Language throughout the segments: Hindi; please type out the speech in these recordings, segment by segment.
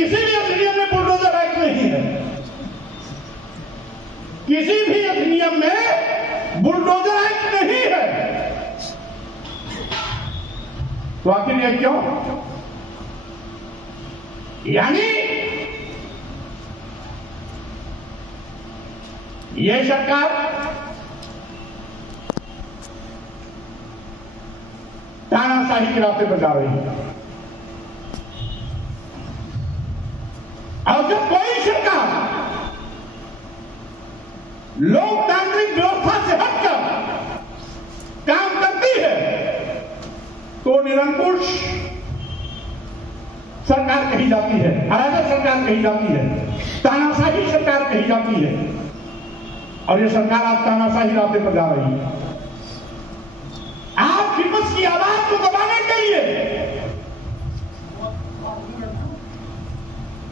किसी भी अधिनियम में बुलडोजर एक्ट नहीं है, किसी भी अधिनियम में बुलडोजर एक्ट नहीं है। तो आखिर ये क्यों? यानी ये सरकार तानाशाही के रास्ते पर जा रही है। और जब कोई सरकार लोकतांत्रिक व्यवस्था से हटकर काम करती है तो निरंकुश सरकार कही जाती है, अराजक सरकार कही जाती है, तानाशाही सरकार कही जाती है। और ये सरकार आज तानाशाही रास्ते पर जा रही है। आप विपक्ष की आवाज को दबाने के लिए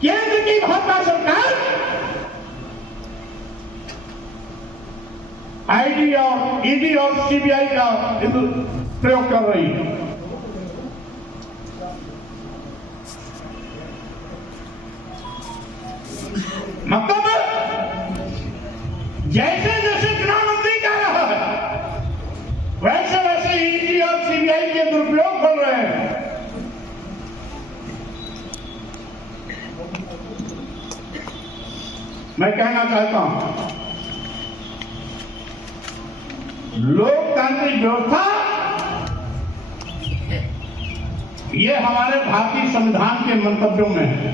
केंद्र की भाजपा सरकार आईडी और ईडी और सीबीआई का प्रयोग कर रही है। मतलब जैसे जैसे चुनाव मंत्री कह रहा है वैसे वैसे ईडी और सीबीआई के दुरुपयोग कर रहे हैं। मैं कहना चाहता हूं लोकतांत्रिक व्यवस्था ये हमारे भारतीय संविधान के मंतव्यों में है।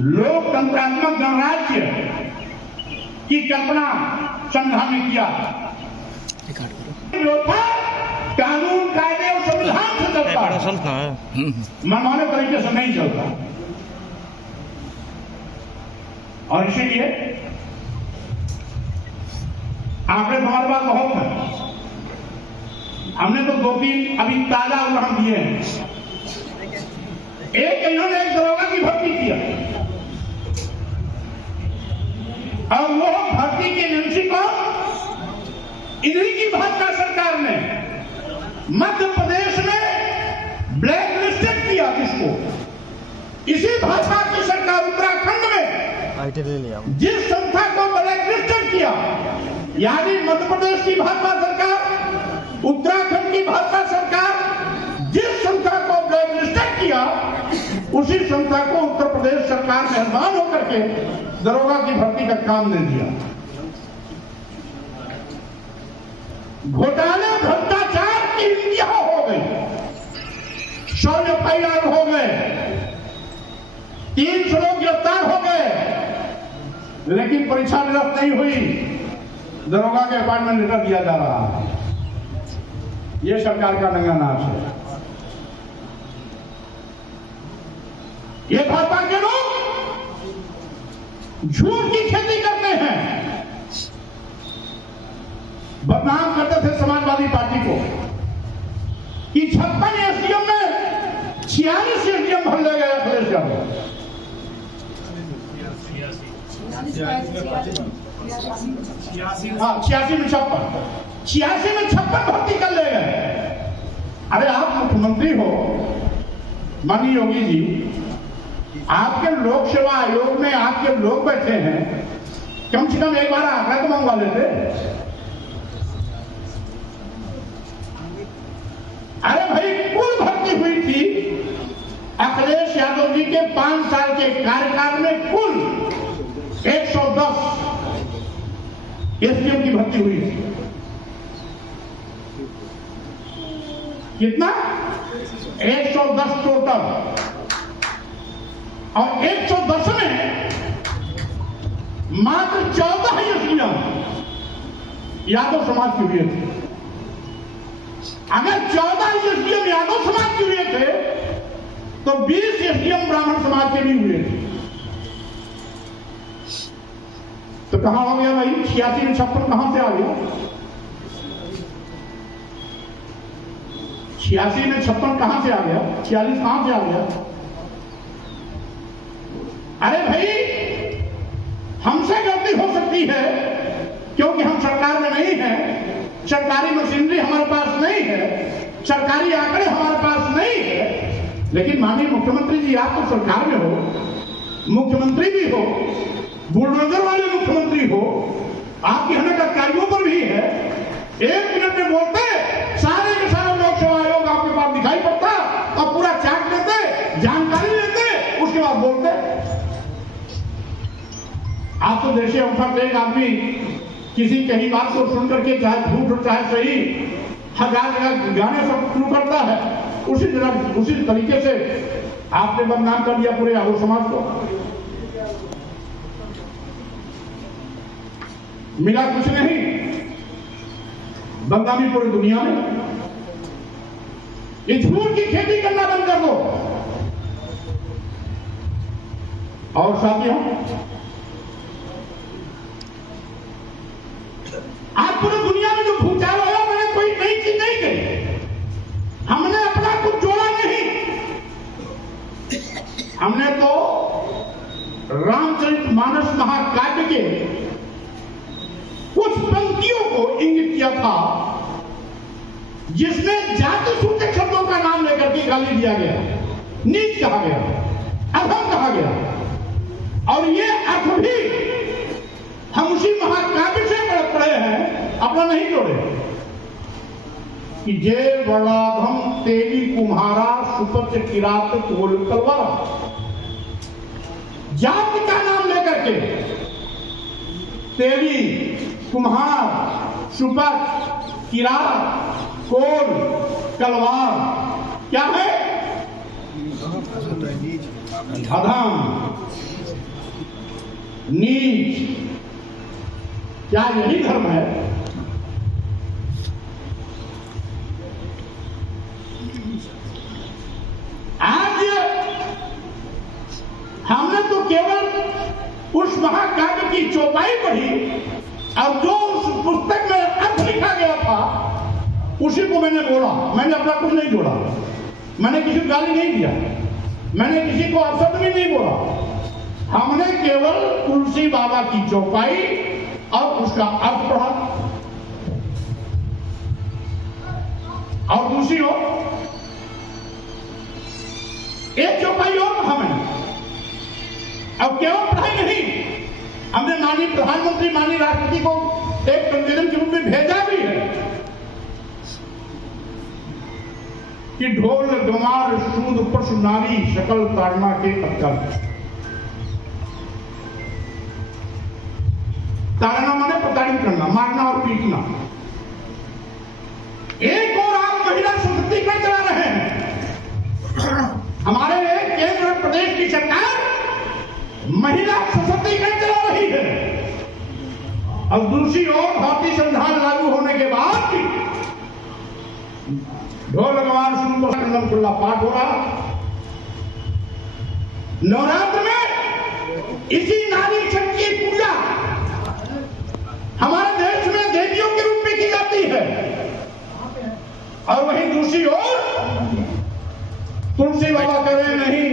लोकतंत्रात्मक गणराज्य की कल्पना संविधान ने किया। व्यवस्था कानून कायदे और संविधान से चलता है, मनमाने तरीके से नहीं चलता। और इसीलिए आंकड़े हमारे पास बहुत हैं। हमने तो 2-3 अभी ताजा उदाहरण दिए हैं। इन्होंने एक दरोगा की भर्ती किया और वो भर्ती की एजेंसी को इन्हीं की भाजपा सरकार ने मध्य प्रदेश में ब्लैक लिस्टेड किया। किसको? इसी भाजपा की सरकार उत्तराखंड में जिस संस्था को ब्लैक लिस्टेड किया, यानी मध्य प्रदेश की भाजपा सरकार, उत्तराखंड की भाजपा सरकार जिस संस्था को ब्लैक लिस्टेड किया, उसी संस्था को उत्तर प्रदेश सरकार मेहरबान होकर के दरोगा की भर्ती का काम दे दिया। घोटाले भ्रष्टाचार की इंतहा हो गई। 100 एफआईआर हो गए, 300 लोग गिरफ्तार हो गए, लेकिन परीक्षा निरस्त नहीं हुई। दरोगा के अपॉइंटमेंट लेटर दिया जा रहा है। यह सरकार का नंगा नाच है। ये भाजपा के लोग झूठ की खेती करते हैं। बदनाम करते थे समाजवादी पार्टी को कि 56 एसडीएम में 46 एसडीएम भर ले गए अखिलेश यादव। 86 में 56 भर्ती कर ले गए। अरे आप मुख्यमंत्री हो माननीय योगी जी, आपके लोक सेवा आयोग में आपके लोग बैठे हैं, कम से कम एक बार आंकड़ा तो मंगवा लेते। अरे भाई, कुल भर्ती हुई थी अखिलेश यादव जी के 5 साल के कार्यकाल में कुल 110 एसडीएम की भर्ती हुई थी। कितना? 110 टोटल। और 110 में मात्र 14 एसडीएम यादव समाज के हुए थे। अगर 14 एसडीएम यादव समाज के हुए थे तो 20 एसडीएम ब्राह्मण समाज के भी हुए थे। तो कहां हो गया भाई? 86 में 56 कहां से आ गया? 86 में 56 कहां से आ गया? 46 कहां से आ गया? अरे भाई, हमसे गलती हो सकती है क्योंकि हम सरकार में नहीं है, सरकारी मशीनरी हमारे पास नहीं है, सरकारी आंकड़े हमारे पास नहीं है, लेकिन माननीय मुख्यमंत्री जी, आप तो सरकार में हो, मुख्यमंत्री भी हो, बुलडोजर वाले मुख्यमंत्री हो, आपकी हनक अधिकारियों पर भी है। 1 मिनट में बोलते सारे के सारे लोकसेवा आयोग आपके पास दिखाई पड़ता और पूरा चार्ट लेते, जानकारी लेते, उसके बाद बोलते। आप तो जैसे उठा एक आदमी किसी कही बात को सुन करके चाहे झूठ हो चाहे सही हजार जगह गाने सब शुरू करता है, उसी तरीके से आपने बदनाम कर दिया पूरे आर्य समाज को। मिला कुछ नहीं, बदनामी पूरी दुनिया में। ये झूठ की खेती करना बंद कर दो। और साथियों, आज पूरी दुनिया में जो भूचाल आया, मैंने कोई नई चीज नहीं कही, हमने अपना कुछ जोड़ा नहीं। हमने तो रामचरितमानस महाकाव्य के कुछ पंक्तियों को इंगित किया था जिसमें जाति सूचक शब्दों का नाम लेकर के गाली दिया गया, नीच कहा गया, अधम कहा गया। और ये अर्थ भी हम उसी महाकाव्य से पढ़े हैं, अपना नहीं जोड़े कि जे बड़ाधम तेली कुम्हारा सुपच किरात तोल तलवारा। जाति का नाम लेकर के तेली, कुम्हार, सुपच, किरात, कोल, तलवार क्या है? अधम, नीच। क्या यही धर्म है? आज हमने तो केवल उस महाकाव्य की चौपाई पढ़ी और जो उस पुस्तक में अर्थ लिखा गया था उसी को मैंने बोला। मैंने अपना कुछ नहीं जोड़ा, मैंने किसी को गाली नहीं दिया, मैंने किसी को अपशब्द भी नहीं बोला। हमने केवल तुलसी बाबा की चौपाई और उसका अर्थ पढ़ा। और दूसरी ओर एक चौपाई और हमें अब केवल पढ़ाई नहीं, हमने माननीय प्रधानमंत्री, माननीय राष्ट्रपति को एक संवेदन के रूप में भेजा भी है कि ढोल गमार सूद पशु नारी सकल ताड़ना के अत्यंत। ताड़ना माने प्रताड़ित करना, मारना और पीटना। एक और आप महिला सशक्तिकरण चला रहे हैं। हमारे केंद्र और प्रदेश की सरकार महिला सशक्तिकरण चला रही है और दूसरी ओर भारतीय संविधान लागू होने के बाद ढोल गवार सुंदर खुला पाठ हो रहा। नवरात्र में इसी नारी शक्ति की पूजा हमारे देश में देवियों के रूप में की जाती है और वहीं दूसरी ओर तुलसी बाबा कह रहे नहीं,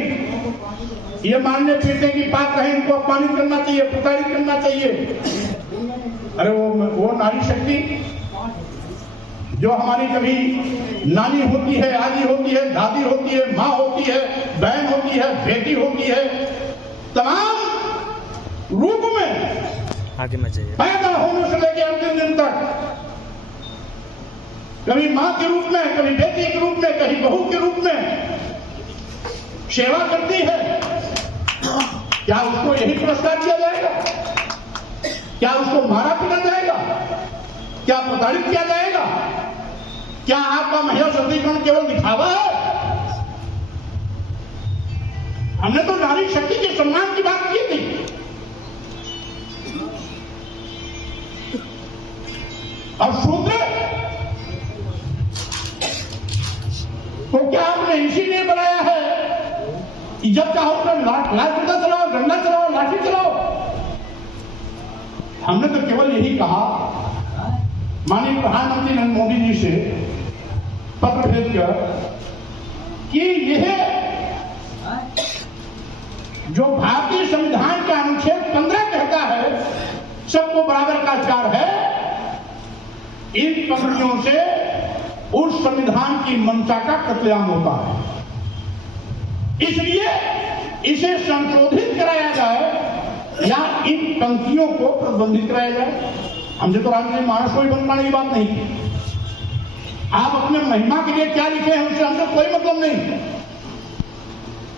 ये मानने पीटने की बात नहीं, इनको अपमानित करना चाहिए, प्रताड़ित करना चाहिए। अरे वो नारी शक्ति जो हमारी कभी नानी होती है, आजी होती है, दादी होती है, माँ होती है, बहन होती है, बेटी होती है, तमाम रूप में आगे में चाहिए पैदा होने से लेकर अंतिम दिन तक कभी मां के रूप में, कभी बेटी के रूप में, कभी बहू के रूप में सेवा करती है। क्या उसको यही पुरस्कार दिया जाएगा? क्या उसको मारा पीटा जाएगा? क्या प्रताड़ित किया जाएगा? क्या आपका महिला सशक्तिकरण केवल दिखावा है? हमने तो नारी शक्ति के सम्मान की बात की थी। और शूद्र तो क्या आपने इसीलिए बनाया है कि जब चाहो तो लाठी चलाओ, डंडा चलाओ, लाठी चलाओ? हमने तो केवल यही कहा, माननीय प्रधानमंत्री नरेंद्र मोदी जी से पत्र भेजकर कि यह जो भारतीय संविधान का अनुच्छेद 15 कहता है सबको बराबर का अधिकार है, इन पंक्तियों से उस संविधान की मंशा का कत्लेआम होता है। इसलिए इसे संशोधित कराया जाए या इन पंक्तियों को प्रतिबंधित कराया जाए। हमसे तो राजनीति मानस कोई बनने की बात नहीं थी। आप अपने महिमा के लिए क्या लिखे हैं उससे हमसे कोई मतलब नहीं।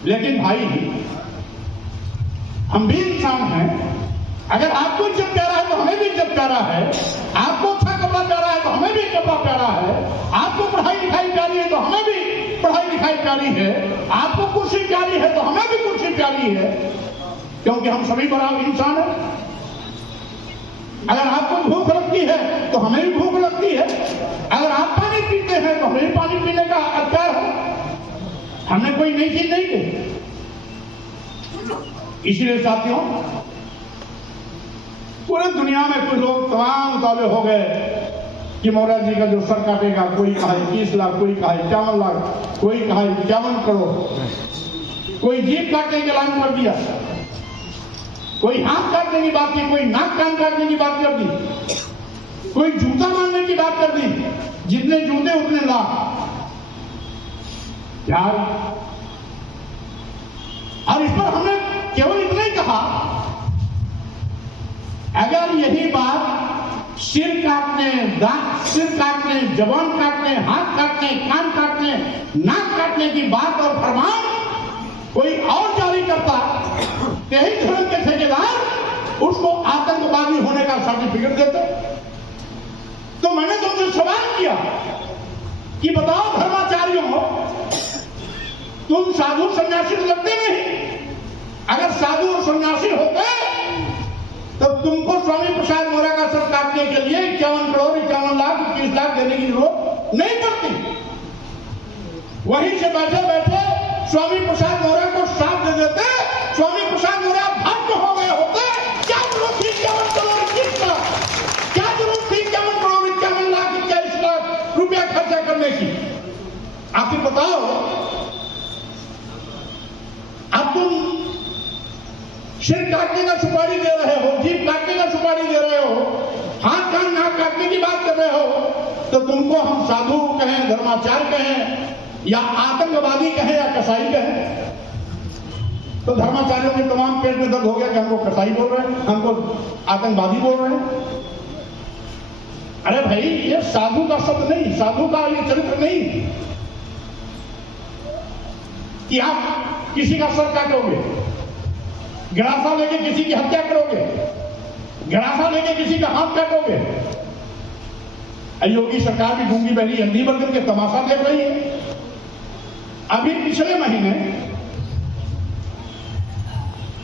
लेकिन भाई हम भी इंसान हैं। अगर आपको इज्जत प्यारा है तो हमें भी इज्जत प्यारा है। आपको अच्छा कपड़ा प्यारा है तो हमें भी कपड़ा प्यारा है। आपको पढ़ाई लिखाई प्यारी है तो हमें भी पढ़ाई लिखाई प्यारी है। आपको कुर्सी प्यारी है तो हमें भी कुर्सी प्यारी है, क्योंकि हम सभी बराबर इंसान हैं। अगर आपको भूख लगती है तो हमें भी भूख लगती है। अगर आप पानी पीते हैं तो हमें भी पानी पीने का अधिकार है। हमने कोई नई चीज नहीं की। इसलिए साथियों, पूरे दुनिया में कुछ लोग तमाम मुताले हो गए कि मौर्य जी का जो सर काटेगा, कोई कहा 21 लाख, कोई कहा 51 लाख, कोई कहा 51 करोड़, कोई जीभ काटने का ऐलान कर दिया, कोई हाथ काटने की बात की, कोई नाक कान काटने की बात कर दी, कोई जूता मारने की बात कर दी। जितने जूते उतने लाख। यार, और इस पर हमने केवल इतना ही कहा, अगर यही बात सिर काटने, दांत सिर काटने, जबान काटने, हाथ काटने, कान काटने, नाक काटने की बात और फरमान कोई और जारी करता, यही धर्म के ठेकेदार उसको आतंकवादी होने का सर्टिफिकेट देते। तो मैंने तुमसे सवाल किया कि बताओ धर्माचार्यों, तुम साधु सन्यासी लगते नहीं। अगर साधु और सन्यासी होते तो तुमको स्वामी प्रसाद मौर्य का सर काटने के लिए 51 करोड़, 51 लाख, 21 लाख देने की जरूरत नहीं पड़ती। वहीं से बैठे बैठे स्वामी प्रसाद मौर्य को साथ दे देते। स्वामी प्रसाद मौर्य भक्त हो गए होते। क्या जरूरत थी 51 करोड़ 21 लाख? क्या जरूरत थी 51 करोड़ 51 लाख 21 लाख रुपया खर्चा करने की? आखिर बताओ, अब तुम सिर काटने का सुपारी दे रहे हो, जीभ काटने का सुपारी दे रहे हो, हाथ कान नाक काटने की बात कर रहे हो, तो तुमको हम साधु कहें, धर्माचार्य कहें, या आतंकवादी कहें, या कसाई कहें? तो धर्माचार्यों के तमाम पेट में दर्द हो गया कि हमको कसाई बोल रहे हैं, हमको आतंकवादी बोल रहे हैं। अरे भाई, ये साधु का शब्द नहीं, साधु का ये चरित्र नहीं कि आप किसी का सर काटोगे, गरासा लेके किसी की हत्या करोगे, गरासा लेके किसी का हाथ काटोगे। योगी सरकार भी गूंगी बहरी अंधी बन करके तमाशा देख रही है। अभी पिछले महीने,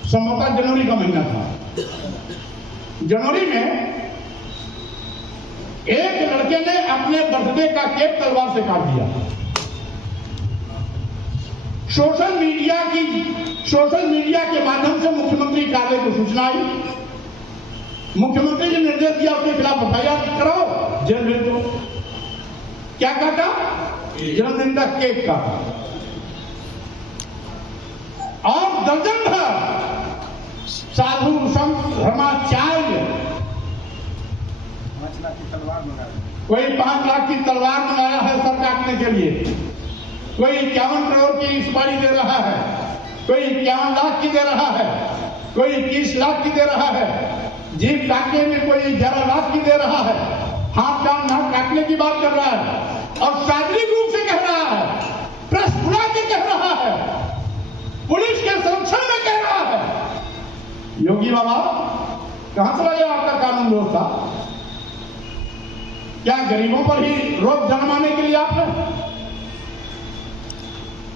संभवतः जनवरी का महीना था, जनवरी में एक लड़के ने अपने बर्थडे का केक तलवार से काट दिया। सोशल मीडिया के माध्यम से मुख्यमंत्री कार्यालय को सूचना आई। मुख्यमंत्री ने निर्देश दिया उसके खिलाफ एफआईआर कराओ, जेल भेज दो। क्या काटा? जन्मदिन का केक काटा। और दर्जन भर साधु संत धर्माचार्य, कोई 5 लाख की तलवार मंगाया है सर काटने के लिए, कोई 51 करोड़ की सुपारी दे रहा है, कोई 51 लाख की दे रहा है, कोई 21 लाख की दे रहा है, जीभ काटने में कोई 11 लाख की दे रहा है, हाथ कान नाक काटने की बात कर रहा है, और सार्वजनिक रूप से कह रहा है, प्रेस बुला के कह रहा है, पुलिस के संरक्षण में कह रहा है। योगी बाबा, कहां चला गया आपका कानून व्यवस्था? क्या गरीबों पर ही रोक जमाने के लिए आपने?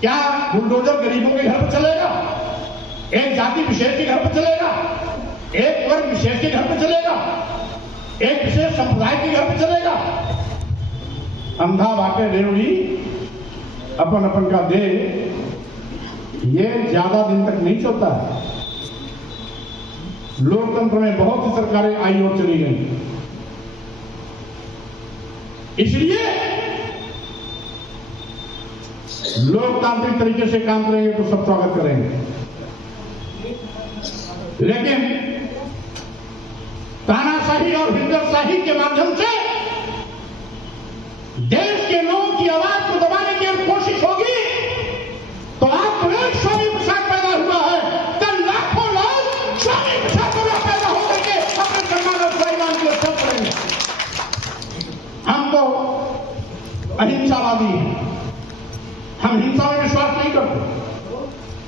क्या बुलडोजर गरीबों के घर पर चलेगा? एक जाति विशेष के घर पर चलेगा? एक वर्ग विशेष के घर पर चलेगा? एक विशेष संप्रदाय के घर पर चलेगा? अंधा बाटे रेवड़ी अपन अपन का दे, ये ज्यादा दिन तक नहीं चलता है। लोकतंत्र में बहुत सी सरकारें आई और चली गई। इसलिए लोकतांत्रिक तरीके से काम करेंगे तो सब स्वागत करेंगे, लेकिन तानाशाही और हिंदुस्ताही के माध्यम से देश के लोगों की आवाज को दबाने की कोशिश होगी तो आप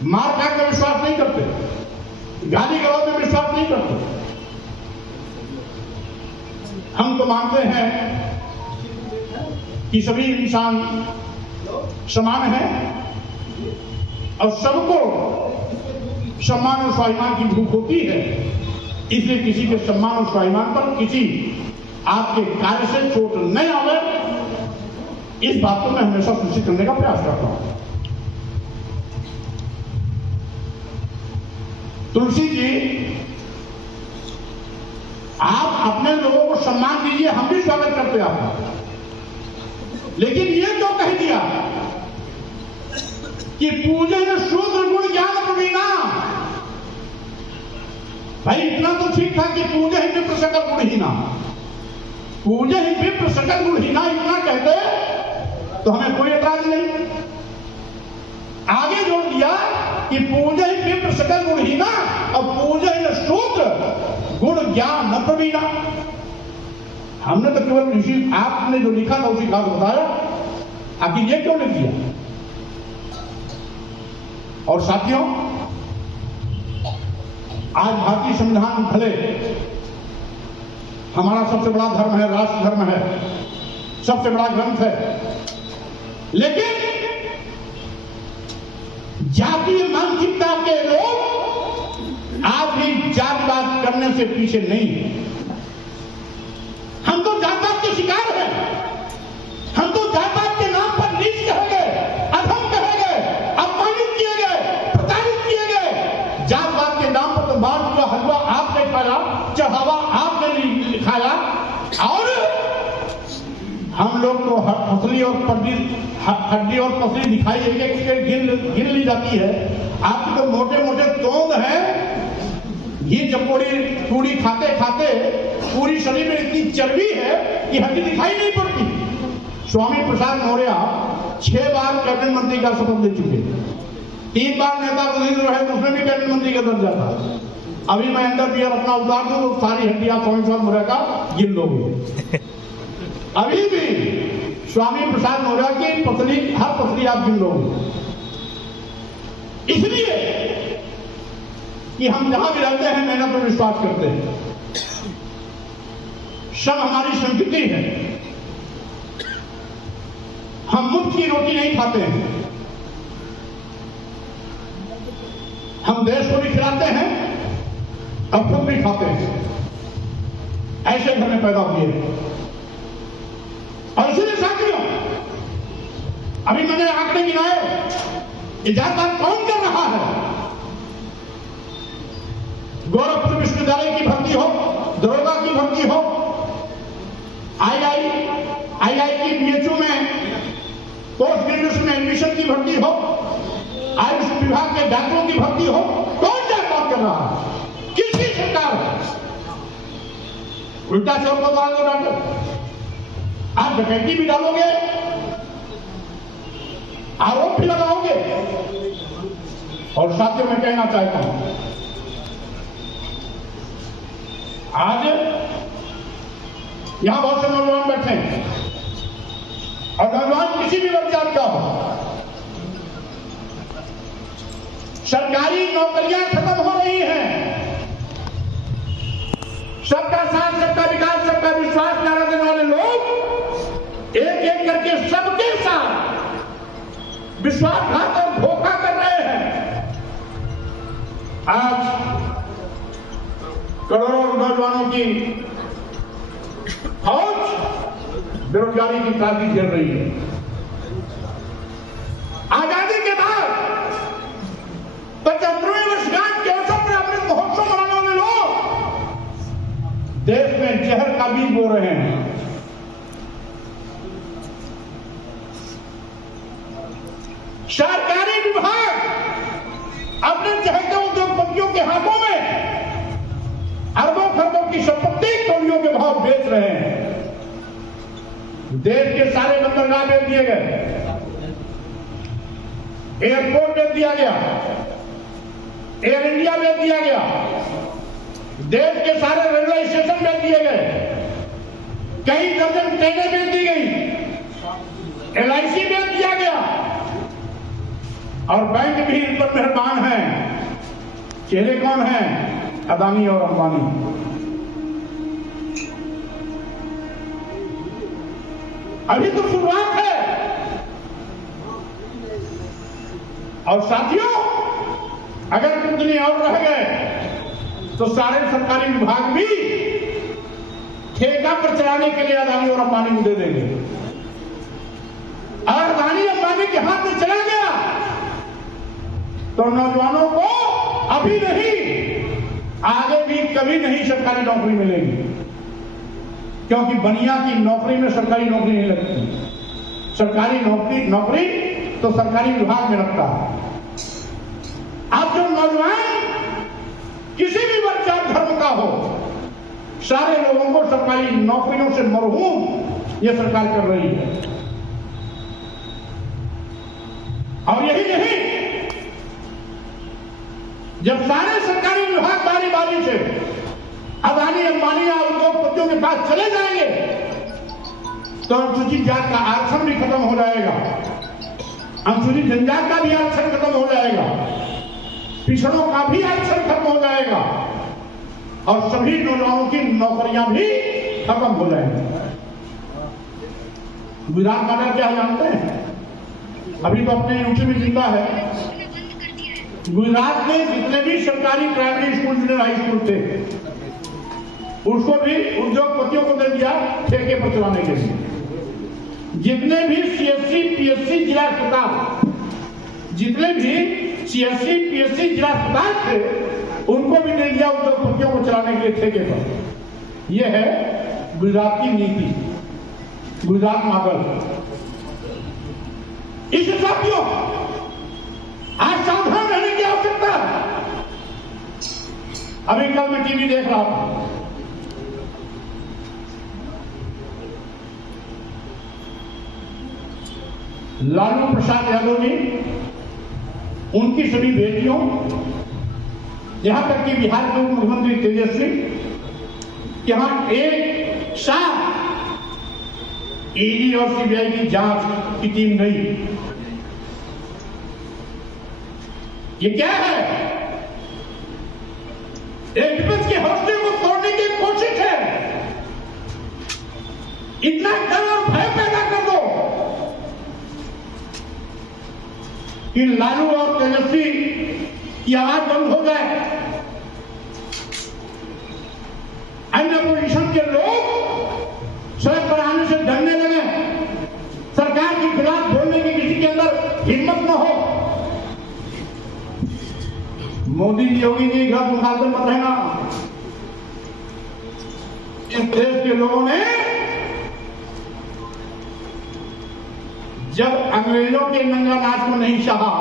मार काट में विश्वास नहीं करते, गाली गलौज में विश्वास नहीं करते। हम तो मानते हैं कि सभी इंसान समान है और सबको सम्मान और स्वाभिमान की भूख होती है, इसलिए किसी के सम्मान और स्वाभिमान पर किसी आपके कार्य से चोट नहीं आवे, इस बात को मैं हमेशा सुनिश्चित करने का प्रयास करता हूं। तुलसी जी, आप अपने लोगों को सम्मान दीजिए, हम भी स्वागत करते हैं आपका, लेकिन ये तो कह दिया कि पूजन शूद्र गुण ज्ञान प्रवीणा। भाई इतना तो ठीक था कि पूजे ही विप्र सकल गुणहीना, पूजे ही विप्र सकल गुणहीना, इतना कहते तो हमें कोई एतराज नहीं। आगे जोड़ दिया कि पूजे ही विप्र सकल गुणहीना और पूजे ही शूद्र गुण ज्ञान न प्रवीणा। हमने तो केवल ऋषि, आपने जो लिखा था उसी का बताया, आखिर ये क्यों लिख दिया? और साथियों, आज भारतीय संविधान भले हमारा सबसे बड़ा धर्म है, राष्ट्र धर्म है, सबसे बड़ा ग्रंथ है, लेकिन जातीय मानसिकता के लोग आज भी जातिवाद करने से पीछे नहीं है। हम तो जातिवाद के शिकार हैं, हम तो जातिवाद के नाम पर नीच कहे गए, अधम कहे गए, अपमानित किए गए, प्रताड़ित किए गए। जातिवाद के नाम पर तो बांट का हलवा आपने खाया, चढ़ावा आपने खाया, और हम लोग को हथली और हड्डी और पसली दिखाई गिन ली जाती है। आपके तो मोटे मोटे तोंद हैं, घी चपोड़ी पूरी खाते खाते पूरी शरीर में इतनी चर्बी है कि हड्डी दिखाई नहीं पड़ती। स्वामी प्रसाद मौर्य 6 बार कैबिनेट मंत्री का शपथ ले चुके, 3 बार नेता प्रतिनिधि रहे, तो उसमें भी कैबिनेट मंत्री का दर्जा था। अभी मैं अंदर बियर अपना उतार दूं तो सारी हड्डियां स्वामी प्रसाद मौर्य का गिन लोगे। अभी भी स्वामी प्रसाद मौर्य की पसली, हर पसली आप गिन लोगे, इसलिए कि हम जहां भी रहते हैं मेहनत पर विश्वास करते हैं, सब हमारी संस्कृति है। हम मुफ्त की रोटी नहीं खाते हैं, हम देश को भी खिलाते हैं और खुद भी खाते हैं। ऐसे घर में पैदा हुए, और इसलिए साथियों, अभी मैंने आंकड़े गिनाए, जातिवाद कौन कर रहा है? गोरखपुर विश्वविद्यालय की भर्ती हो, दरोगा की भर्ती हो, IIT BHU में पोस्ट ग्रेजुएशन में एडमिशन की भर्ती हो, आयुष विभाग के डॉक्टरों की भर्ती हो, कौन जातिवाद कर रहा है? किसकी सरकार है? उल्टा चोर को डाल दो डॉक्टर, आप डकैती भी डालोगे, आरोप भी लगाओगे। और साथियों मैं कहना चाहता हूं, आज यहां बहुत से नौजवान बैठे हैं, और नौजवान किसी भी वर्ग का हो, सरकारी नौकरियां खत्म हो रही हैं। सबका साथ, सबका विकास, सबका विश्वास नारा देने वाले लोग एक एक करके सबके साथ विश्वासघात और धोखा कर रहे हैं। आज करोड़ों नौजवानों की फौज बेरोजगारी की त्रासदी झेल रही है। आजादी के बाद 75वें वर्षगांठ के अवसर पर अपने महोत्सव मनाने वाले लोग देश में जहर का बीज बो रहे हैं। सरकारी विभाग अपने चहेते उद्योगपतियों के हाथों में अरबों खरबों की संपत्ति कौड़ियों के भाव बेच रहे हैं। देश के सारे बंदरगाह बेच दिए गए, एयरपोर्ट बेच दिया गया, एयर इंडिया बेच दिया गया, देश के सारे रेलवे स्टेशन बेच दिए गए, कई दर्जन ट्रेनें बेच दी गई, LIC बेच दिया गया, और बैंक भी इन पर मेहरबान चेहरे कौन हैं? अदानी और अंबानी। अभी तो शुरुआत है। और साथियों, अगर कुछ दिन और रह गए तो सारे सरकारी विभाग भी ठेका पर चलाने के लिए अदानी और अंबानी को दे देंगे। अगर अदानी अंबानी के हाथ में चला गया तो नौजवानों को अभी नहीं, आगे भी कभी नहीं सरकारी नौकरी मिलेगी, क्योंकि बनिया की नौकरी में सरकारी नौकरी नहीं लगती। सरकारी नौकरी तो सरकारी विभाग में लगता है। अब जो नौजवान किसी भी वर्ग या धर्म का हो, सारे लोगों को सरकारी नौकरियों से मरहूम यह सरकार कर रही है। और यही नहीं, जब सारे सरकारी विभाग बारी बारी से अदानी अंबानी या उद्योगपतियों के पास चले जाएंगे तो अनुसूचित जात का आरक्षण भी खत्म हो जाएगा, अनुसूचित जनजात का भी आरक्षण खत्म हो जाएगा, पिछड़ों का भी आरक्षण खत्म हो जाएगा और सभी नौजवानों की नौकरियां भी खत्म हो जाएंगी। गुजरात मॉडल क्या जानते हैं? अभी तो अपने यूपी में जिंदा है। गुजरात में जितने भी सरकारी primary school, junior high school थे, उसको भी उद्योगपतियों को दे दिया ठेके पर चलाने के लिए। जितने भी सीएससी पीएससी जिला अस्पताल, जितने भी सीएससी पीएससी जिला अस्पताल थे, उनको भी दे दिया उद्योगपतियों को चलाने के लिए ठेके पर। यह है गुजरात की नीति, गुजरात मॉडल। इस साथियों, आज सावधान रहने की आवश्यकता है। अभी कल मैं टीवी देख रहा था, लालू प्रसाद यादव जी, उनकी सभी बेटियों, यहां तक कि बिहार के उप मुख्यमंत्री तेजस्वी, यहां एक साथ ईडी और सीबीआई की जांच की टीम गई। ये क्या है? एक विपक्ष के हौसले को तोड़ने की कोशिश है। इतना डर और भय पैदा कर दो कि लालू और तेजस्वी की आवाज बंद हो जाए। अन्य अपोजिशन के लोग सड़क पर आने से डरने लगे, सरकार के खिलाफ बोलने की किसी के अंदर हिम्मत न हो। मोदी जी, योगी जी, घर मुखातिब मत रहना। इस देश के लोगों ने जब अंग्रेजों के नंगा नाच को नहीं सहा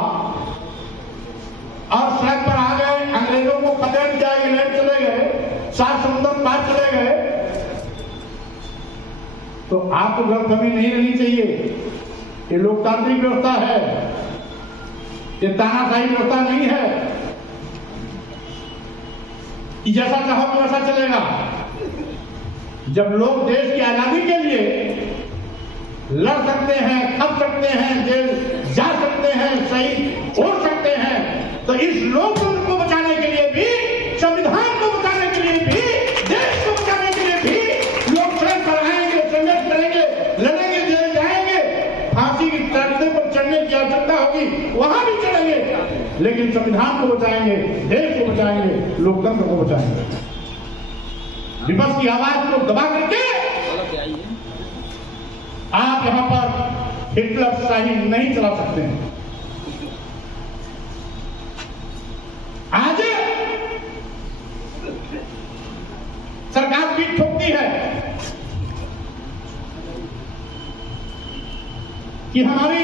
और सड़क पर आ गए, अंग्रेजों को खदेड़ दिया, इंग्लैंड चले गए, 7 समुद्र पार चले गए, तो आपको गलतफहमी नहीं रहनी चाहिए। ये लोकतांत्रिक व्यवस्था है, ये तानाशाही व्यवस्था नहीं है कि जैसा चाहो वैसा चलेगा। जब लोग देश की आजादी के लिए लड़ सकते हैं, खप सकते हैं, जेल जा सकते हैं, शहीद हो सकते हैं, तो इस लोकतंत्र को बचाने के लिए भी, संविधान को बचाने के लिए भी, देश को बचाने के लिए भी लोग सड़क पर आएंगे, संघर्ष करेंगे, लड़ेंगे, जेल जाएंगे, फांसी की तख्ते पर चढ़ने की आवश्यकता होगी वहां भी चढ़ेंगे, लेकिन संविधान को बचाएंगे, देश को बचाएंगे, लोकतंत्र को बचाएंगे। विपक्ष की आवाज को दबा करके आप यहां पर हिटलर शाही नहीं चला सकते हैं। आज सरकार पीठ ठोकती है कि हमारी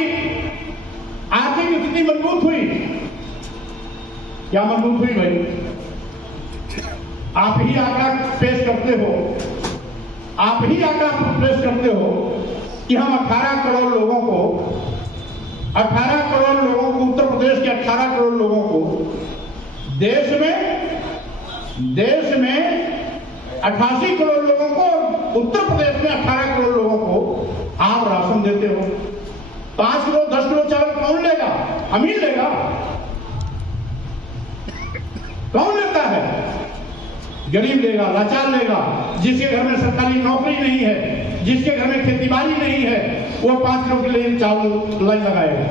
आर्थिक स्थिति मजबूत हुई। क्या मजबूत हुई भाई? आप ही आंकड़ा पेश करते हो, आप ही आंकड़ा पेश करते हो कि हम 18 करोड़ लोगों को, 18 करोड़ लोगों को, उत्तर प्रदेश के 18 करोड़ लोगों को देश में 88 करोड़ लोगों को, उत्तर प्रदेश में 18 करोड़ लोगों को आप राशन देते हो। 5 किलो 10 किलो चावल कौन लेगा? अमीर लेगा? कौन गरीब लेगा, लाचार लेगा, जिसके घर में सरकारी नौकरी नहीं है, जिसके घर में खेती बाड़ी नहीं है, वो 5 किलो के लिए चावल लाइन लगाएगा।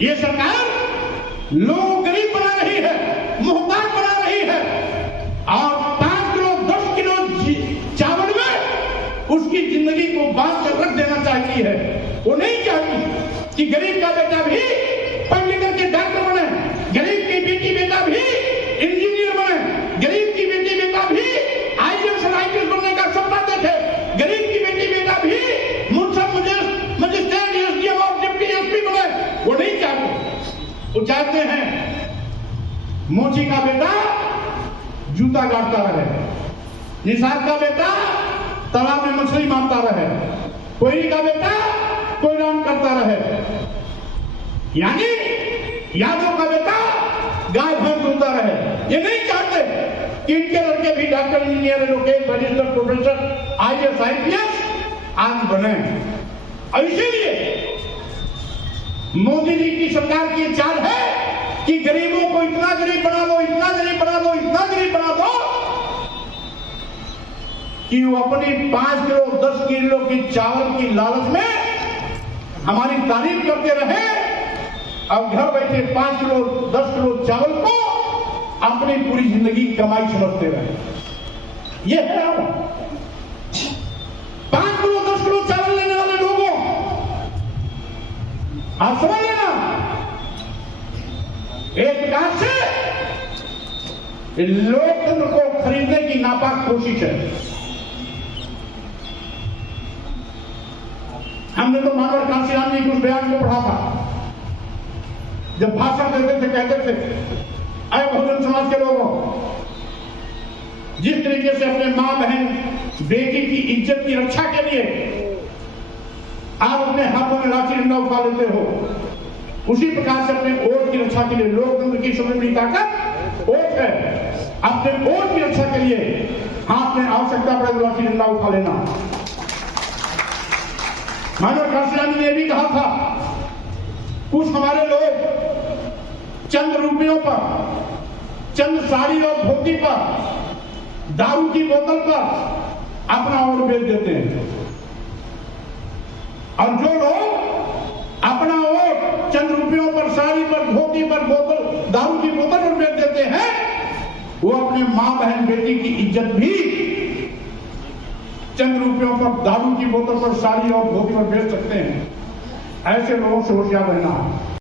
ये सरकार लोग गरीब बना रही है, मोहताज बना रही है, और 5 किलो 10 किलो चावल में उसकी जिंदगी को बांध कर रख देना चाहती है। वो नहीं चाहती कि गरीब का बेटा भी पढ़ लिख करके डॉक्टर बने, गरीब की बेटी बेटा भी इंजीनियर बने, गरीब की बेटी बेटा भी IAS और IPS बनने का सपना देखे, गरीब की बेटी बेटा भी मजिस्ट्रेट, SDM और डिप्टी SP बने। वो नहीं चाहते। वो चाहते हैं मोची का बेटा जूता गाड़ता रहे, निषाद का बेटा तालाब में मछली मारता रहे, कोई का बेटा कोई राम करता रहे, यानी यादव का बेटा गाय भैंस धोता रहे। ये नहीं चाहते कि इनके लड़के भी doctor, engineer, advocate, register, professor, IAS IPS आज बने। और इसीलिए मोदी जी की सरकार की चाल है कि गरीबों को इतना गरीब बना दो, इतना गरीब बना दो, इतना गरीब बना दो कि वो अपनी 5 किलो 10 किलो की चावल की लालच में हमारी तारीफ करते रहे, अब घर बैठे 5 किलो 10 किलो चावल को अपनी पूरी जिंदगी कमाई समझते रहे। ये है 5 किलो 10 किलो चावल लेने वाले लोगों, आप समझ लेना, एक प्रकार से लोकतंत्र को खरीदने की नापाक कोशिश है। हमने तो मानव कांशीराम जी के उस बयान को पढ़ा था, जब भाषण देते थे कहते थे, अरे बहुजन समाज के लोगों, जिस तरीके से अपने मां बहन बेटी की इज्जत की रक्षा के लिए आप अपने हाथों में लाठी डंडा उठा लेते हो, उसी प्रकार से अपने वोट की रक्षा के लिए, लोकतंत्र की सबसे बड़ी ताकत वोट है, अपने वोट की रक्षा के लिए हाथ में आवश्यकता पड़े तो लाठी डंडा उठा लेना। मानव कांशीराम जी ने भी कहा था, कुछ हमारे लोग चंद रुपयों पर, चंद साड़ी और धोती पर, दारू की बोतल पर अपना वोट बेच देते हैं, और जो लोग अपना वोट चंद रुपयों पर, साड़ी पर, धोती पर, बोतल, दारू की बोतल पर बेच देते हैं, वो अपने मां बहन बेटी की इज्जत भी चंद रुपयों पर, दारू की बोतल पर, साड़ी और धोती पर बेच सकते हैं। ऐसे लोगों से होशियार रहना है।